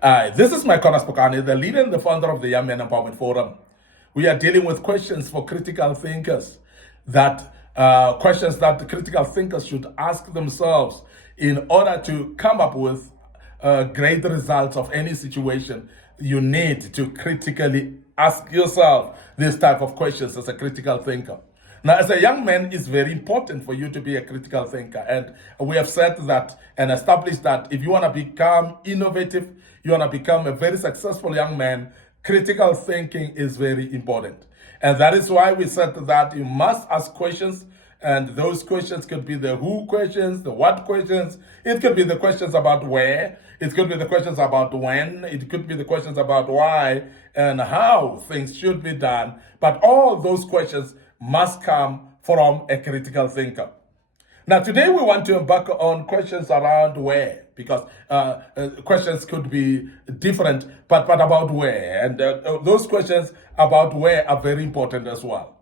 This is Micornus Phokane, the leader and the founder of the Young Men Empowerment Forum. We are dealing with questions for critical thinkers, questions that the critical thinkers should ask themselves in order to come up with great results of any situation. You need to critically ask yourself these type of questions as a critical thinker. Now, as a young man, it's very important for you to be a critical thinker. And we have said that and established that if you want to become innovative, you want to become a very successful young man, critical thinking is very important. And that is why we said that you must ask questions. And those questions could be the who questions, the what questions. It could be the questions about where. It could be the questions about when. It could be the questions about why and how things should be done. But all those questions must come from a critical thinker. Now, today we want to embark on questions around where, because questions could be different, but about where. And those questions about where are very important as well.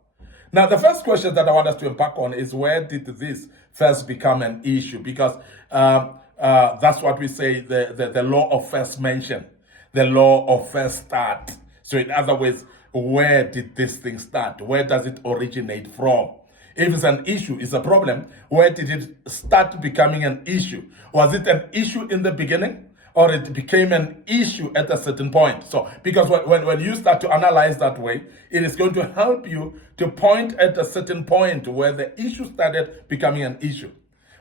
Now, the first question that I want us to embark on is, where did this first become an issue? Because that's what we say, the law of first mention, the law of first start. So in other words, where did this thing start? Where does it originate from? If it's an issue, it's a problem, where did it start becoming an issue? Was it an issue in the beginning, or it became an issue at a certain point? So, because when you start to analyze that way, it is going to help you to point at a certain point where the issue started becoming an issue.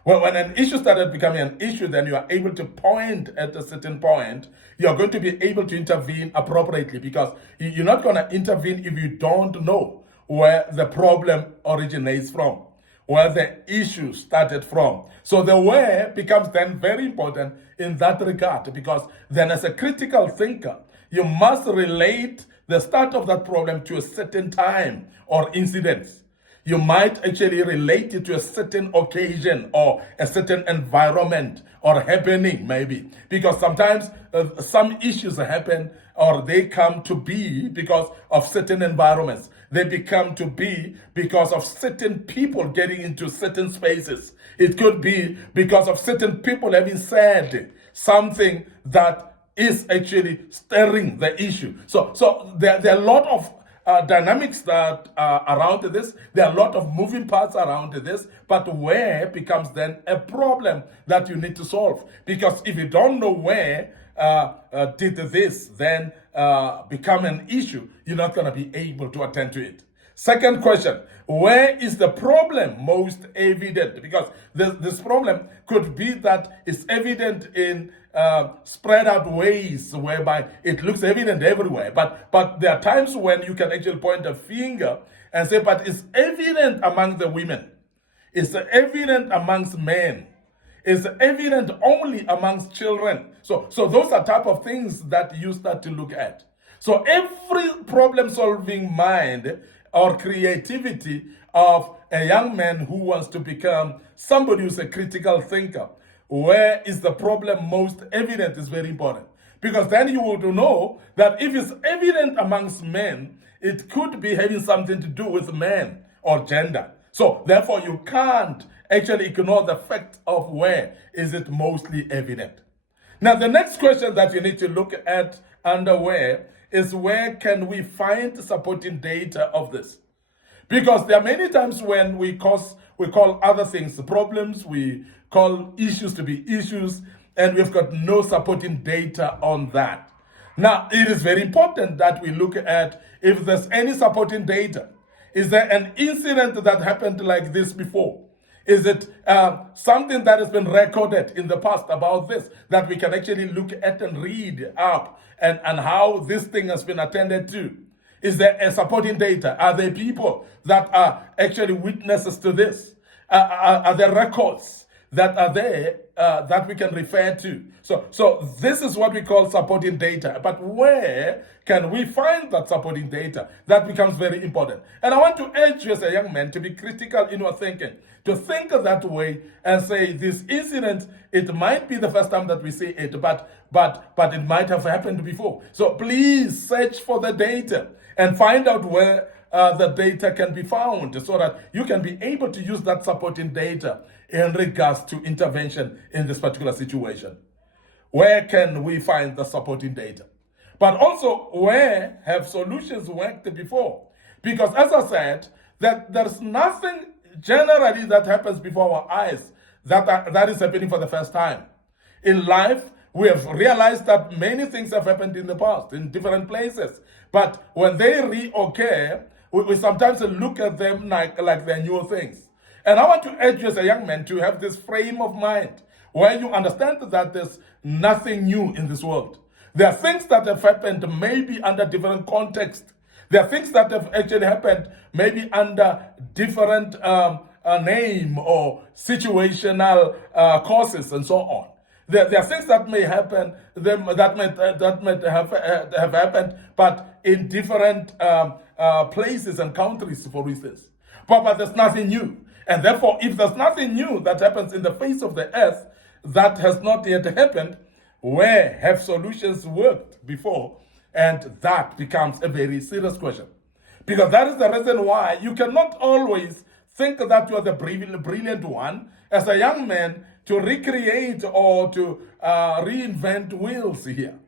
When an issue started becoming an issue, then you are able to point at a certain point. You're going to be able to intervene appropriately, because you're not going to intervene if you don't know where the problem originates from, where the issue started from. So the where becomes then very important in that regard, because then as a critical thinker, you must relate the start of that problem to a certain time or incidents. You might actually relate it to a certain occasion or a certain environment or happening, maybe. Because sometimes some issues happen, or they come to be because of certain environments. They become to be because of certain people getting into certain spaces. It could be because of certain people having said something that is actually stirring the issue. So there are a lot of dynamics that are around this. There are a lot of moving parts around this, but where becomes then a problem that you need to solve. Because if you don't know where did this then become an issue, you're not going to be able to attend to it. Second question, where is the problem most evident? Because this problem could be that it's evident in spread out ways whereby it looks evident everywhere. But there are times when you can actually point a finger and say, but it's evident among the women. It's evident amongst men. It's evident only amongst children. So those are type of things that you start to look at. So every problem-solving mind or creativity of a young man who wants to become somebody who's a critical thinker, where is the problem most evident, is very important. Because then you will know that if it's evident amongst men, it could be having something to do with men or gender. So therefore you can't actually ignore the fact of where is it mostly evident. Now the next question that you need to look at under where is, where can we find supporting data of this? Because there are many times when we call other things problems, we call issues to be issues, and we've got no supporting data on that. Now, it is very important that we look at if there's any supporting data. Is there an incident that happened like this before? Is it something that has been recorded in the past about this, that we can actually look at and read up and how this thing has been attended to? Is there a supporting data? Are there people that are actually witnesses to this? Are there records that are there that we can refer to? So this is what we call supporting data. But where can we find that supporting data? That becomes very important. And I want to urge you as a young man to be critical in your thinking, to think that way and say, this incident, it might be the first time that we see it, but it might have happened before. So please search for the data and find out where the data can be found, so that you can be able to use that supporting data in regards to intervention in this particular situation. where can we find the supporting data? But also, where have solutions worked before? Because as I said, that there's nothing generally that happens before our eyes that is happening for the first time. In life, we have realized that many things have happened in the past, in different places. But when they reoccur, we sometimes look at them like they're new things. And I want to urge you as a young man to have this frame of mind where you understand that there's nothing new in this world. There are things that have happened maybe under different context. There are things that have actually happened maybe under different name or situational causes and so on. There are things that may happen, that may have happened, but in different places and countries, for instance. But there's nothing new. And therefore, if there's nothing new that happens in the face of the earth that has not yet happened, where have solutions worked before? And that becomes a very serious question. Because that is the reason why you cannot always think that you are the brilliant one as a young man to recreate or to reinvent wheels here.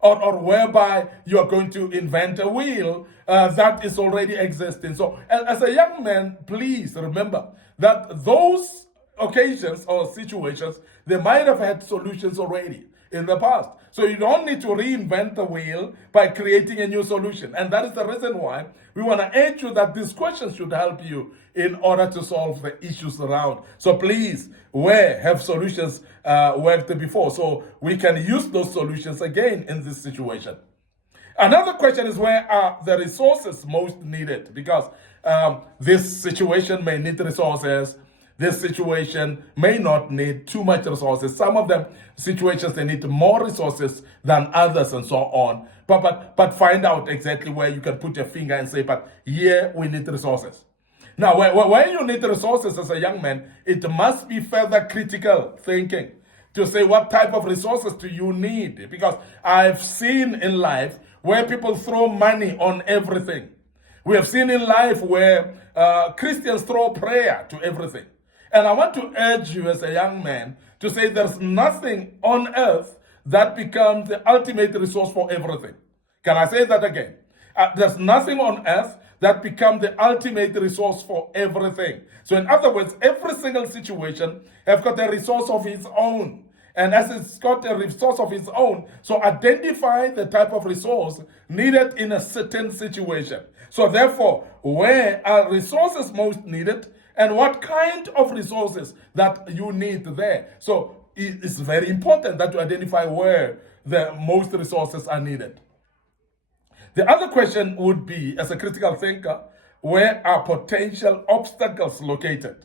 Or whereby you are going to invent a wheel that is already existing. So as a young man, please remember that those occasions or situations, they might have had solutions already in the past. So you don't need to reinvent the wheel by creating a new solution. And that is the reason why we want to urge you that these questions should help you in order to solve the issues around. So please, where have solutions worked before? So we can use those solutions again in this situation. Another question is, where are the resources most needed? Because this situation may need resources. This situation may not need too much resources. Some of them situations, they need more resources than others and so on. But find out exactly where you can put your finger and say, but here we need resources. Now, when you need resources as a young man, it must be further critical thinking to say, what type of resources do you need? Because I've seen in life where people throw money on everything. We have seen in life where Christians throw prayer to everything. And I want to urge you as a young man to say there's nothing on earth that becomes the ultimate resource for everything. Can I say that again? There's nothing on earth that becomes the ultimate resource for everything. So in other words, every single situation has got a resource of its own. And as it's got a resource of its own, so identify the type of resource needed in a certain situation. So therefore, where are resources most needed and what kind of resources that you need there? So it's very important that you identify where the most resources are needed. The other question would be, as a critical thinker, where are potential obstacles located?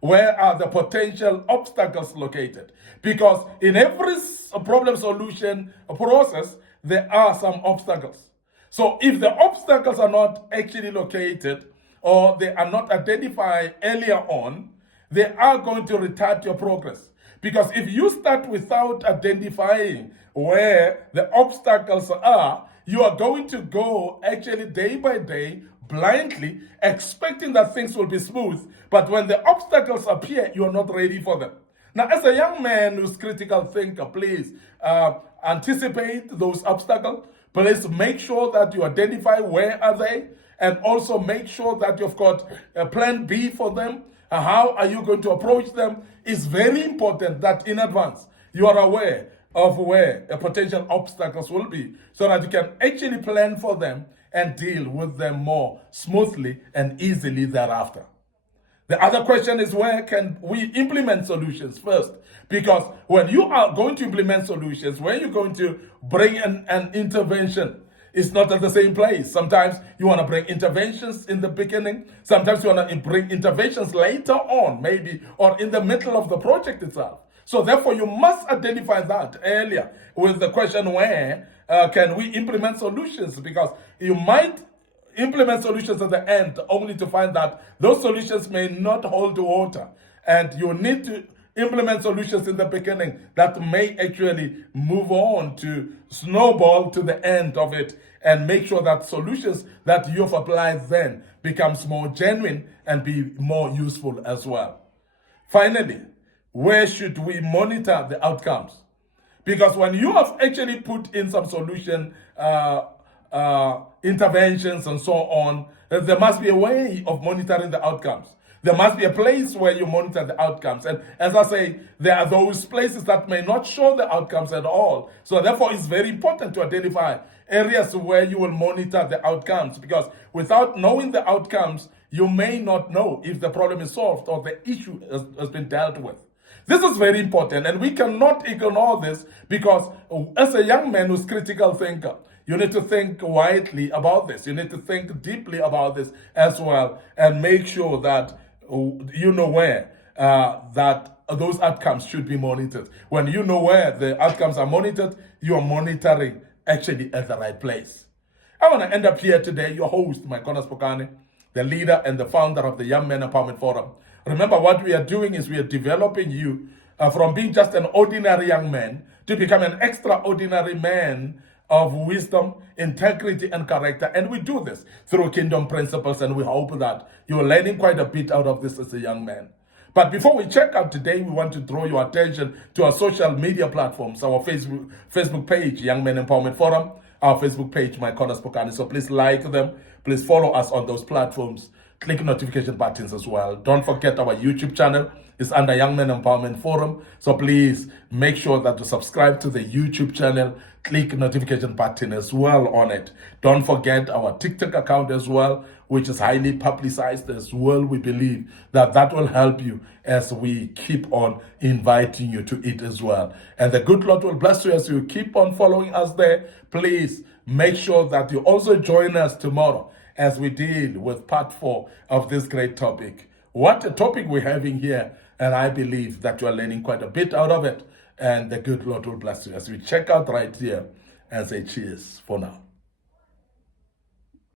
Where are the potential obstacles located? Because in every problem solution process, there are some obstacles. So if the obstacles are not actually located or they are not identified earlier on, they are going to retard your progress. Because if you start without identifying where the obstacles are, you are going to go actually day by day blindly expecting that things will be smooth. But when the obstacles appear, you are not ready for them. Now, as a young man who's critical thinker, please anticipate those obstacles. Please make sure that you identify where are they, and also make sure that you've got a plan B for them. How are you going to approach them? It's very important that in advance you are aware of where the potential obstacles will be so that you can actually plan for them and deal with them more smoothly and easily thereafter. The other question is, where can we implement solutions first? Because when you are going to implement solutions, when you're going to bring an intervention, it's not at the same place. Sometimes you want to bring interventions in the beginning. Sometimes you want to bring interventions later on, maybe, or in the middle of the project itself. So therefore, you must identify that earlier with the question, where can we implement solutions? Because you might implement solutions at the end only to find that those solutions may not hold water. And you need to implement solutions in the beginning that may actually move on to snowball to the end of it, and make sure that solutions that you've applied then becomes more genuine and be more useful as well. Finally, where should we monitor the outcomes? Because when you have actually put in some solution interventions and so on, there must be a way of monitoring the outcomes. There must be a place where you monitor the outcomes. And as I say, there are those places that may not show the outcomes at all. So therefore, it's very important to identify areas where you will monitor the outcomes, because without knowing the outcomes, you may not know if the problem is solved or the issue has been dealt with. This is very important, and we cannot ignore this, because as a young man who's critical thinker, you need to think widely about this. You need to think deeply about this as well, and make sure that you know where that those outcomes should be monitored. When you know where the outcomes are monitored, you are monitoring actually at the right place. I want to end up here today, your host, Micornus Phokane, the leader and the founder of the Young Men Empowerment Forum. Remember, what we are doing is we are developing you from being just an ordinary young man to become an extraordinary man of wisdom, integrity, and character. And we do this through kingdom principles, and we hope that you're learning quite a bit out of this as a young man. But before we check out today, we want to draw your attention to our social media platforms, our Facebook page, Young Men Empowerment Forum, our Facebook page, Micornus Phokane. So please like them. Please follow us on those platforms. Click notification buttons as well. Don't forget our YouTube channel is under Young Men Empowerment Forum. So please make sure that you subscribe to the YouTube channel. Click notification button as well on it. Don't forget our TikTok account as well, which is highly publicized as well. We believe that that will help you as we keep on inviting you to it as well. And the good Lord will bless you as you keep on following us there. Please make sure that you also join us tomorrow as we deal with part 4 of this great topic. What a topic we're having here, and I believe that you are learning quite a bit out of it, and the good Lord will bless you as we check out right here and say cheers for now.